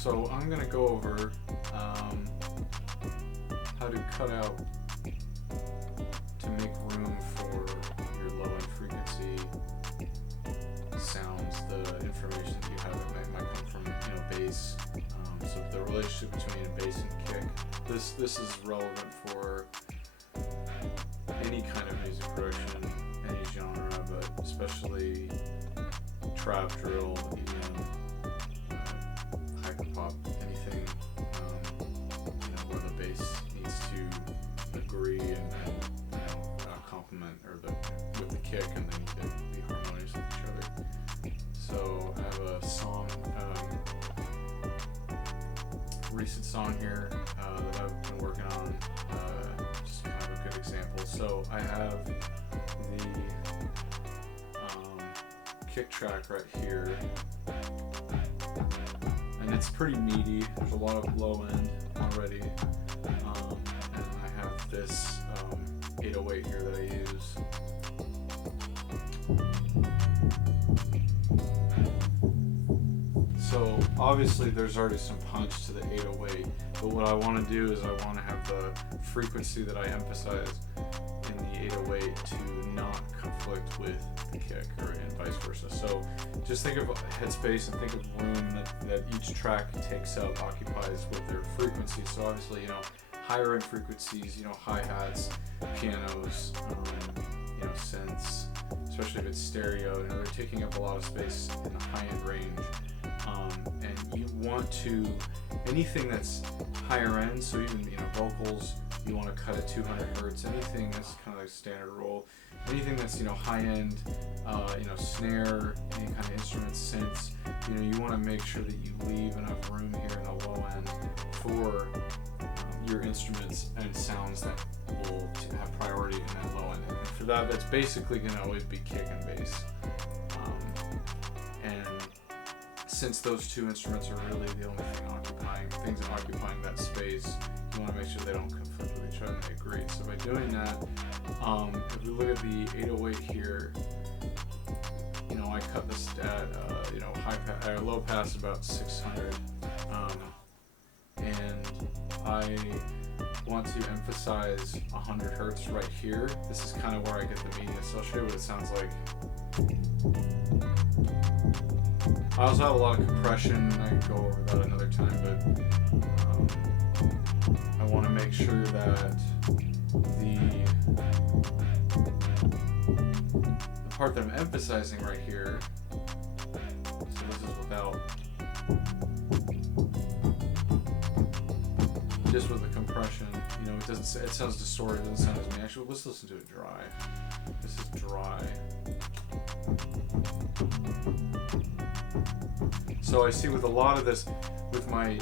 So I'm going to go over how to cut out to make room for your low end frequency sounds, the information that you have that might come from bass. So the relationship between bass and kick. This is relevant for any kind of music production, any genre, but especially trap, drill, EDM, hyperpop, anything where the bass needs to agree and complement with the kick, and they need to be harmonious with each other. So I have a song, recent song here that I've been working on, just kind of a good example. So I have the kick track right here, and it's pretty meaty. There's a lot of low end already, and I have this 808 here that I use. So obviously there's already some punch to the 808, but what I want to do is I want to have the frequency that I emphasize in the 808 to not conflict with the kick, and vice versa. So just think of headspace and think of room that each track takes up, occupies with their frequency. So obviously, higher end frequencies, hi-hats, pianos, synths, especially if it's stereo, they're taking up a lot of space in the high-end range. And you want to, anything that's higher end, so even, vocals, you want to cut at 200 hertz, anything that's kind of like standard roll, anything that's, high end, snare, any kind of instruments, synths, you want to make sure that you leave enough room here in the low end for your instruments and sounds that will have priority in that low end. And for that, that's basically going to always be kick and bass. And since those two instruments are really the only things occupying that space, you want to make sure they don't conflict with each other and they agree. So by doing that, if we look at the 808 here, I cut this at low pass about 600, and I want to emphasize 100 hertz right here. This is kind of where I get the media, so I'll show you what it sounds like. I also have a lot of compression. I can go over that another time, but I want to make sure that the part that I'm emphasizing right here, so this is without, just with the compression, it sounds distorted, it doesn't sound as me. Actually, let's listen to it dry. This is dry. So I see with a lot of this, with my,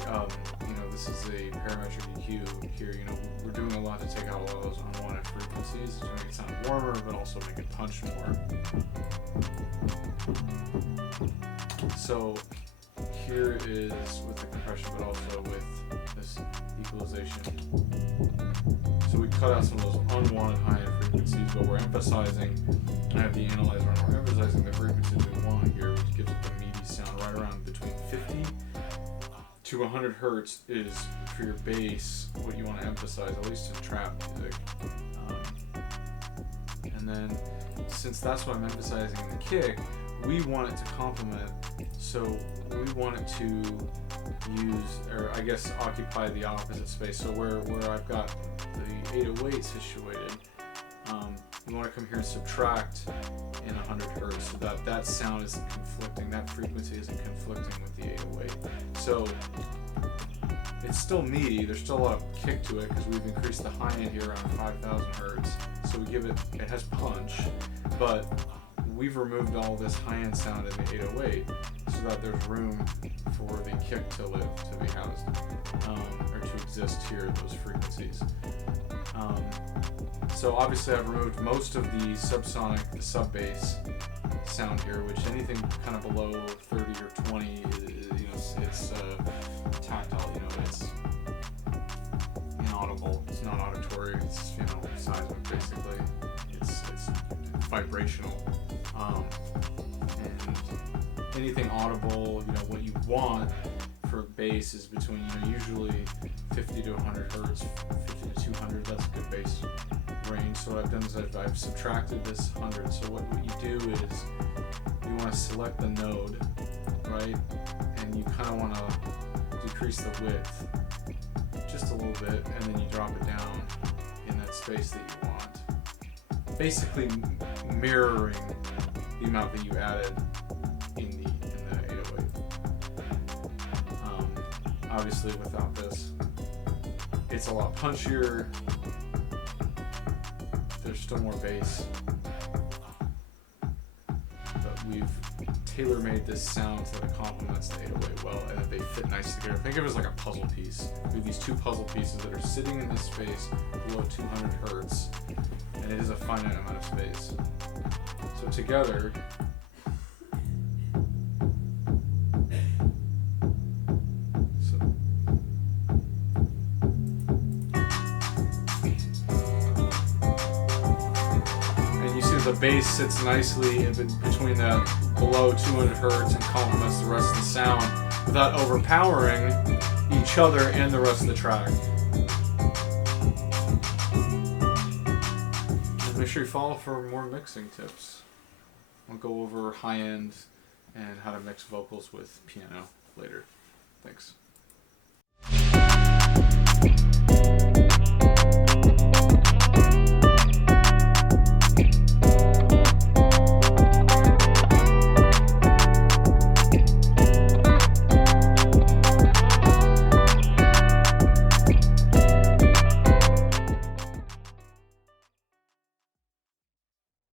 this is a parametric EQ here, we're doing a lot to take out a lot of those unwanted frequencies to make it sound warmer, but also make it punch more. So here is with the compression, but also with this equalization. So we cut out some of those unwanted high-end frequencies, but we're emphasizing, I have the analyzer on, we're emphasizing the frequencies we want here, which gives it the meaty sound right around between 50 to 100 hertz is, for your bass, what you want to emphasize, at least in trap music. And then, since that's what I'm emphasizing in the kick, we want it to complement, so we want it to use, or I guess occupy the opposite space. So where I've got the 808 situated, we want to come here and subtract in 100 hertz so that sound isn't conflicting, that frequency isn't conflicting with the 808. So it's still meaty, there's still a lot of kick to it because we've increased the high end here around 5,000 hertz. So we give it has punch, but we've removed all this high-end sound in the 808 so that there's room for the kick to live, to be housed, or to exist here at those frequencies. So obviously I've removed most of the subsonic, the sub-bass sound here, which anything kind of below 30 or 20, it's tactile, it's inaudible, it's not auditory, it's seismic basically, it's vibrational, and anything audible, what you want for bass is between, usually 50 to 100 hertz, 50 to 200, that's a good bass range. So what I've done is I've subtracted this 100. So what you do is you want to select the node, right? And you kind of want to decrease the width just a little bit, and then you drop it down in that space that you want. Basically mirroring the amount that you added in the 808. Obviously without this, it's a lot punchier. There's still more bass, but we've tailor-made this sound so that it complements the 808 well, and that they fit nice together. Think of it as like a puzzle piece. We have these two puzzle pieces that are sitting in this space below 200 hertz, and it is a finite amount of space. So together, the bass sits nicely in between the below 200 hertz and complements the rest of the sound without overpowering each other and the rest of the track. And make sure you follow for more mixing tips. I'll go over high end and how to mix vocals with piano later. Thanks.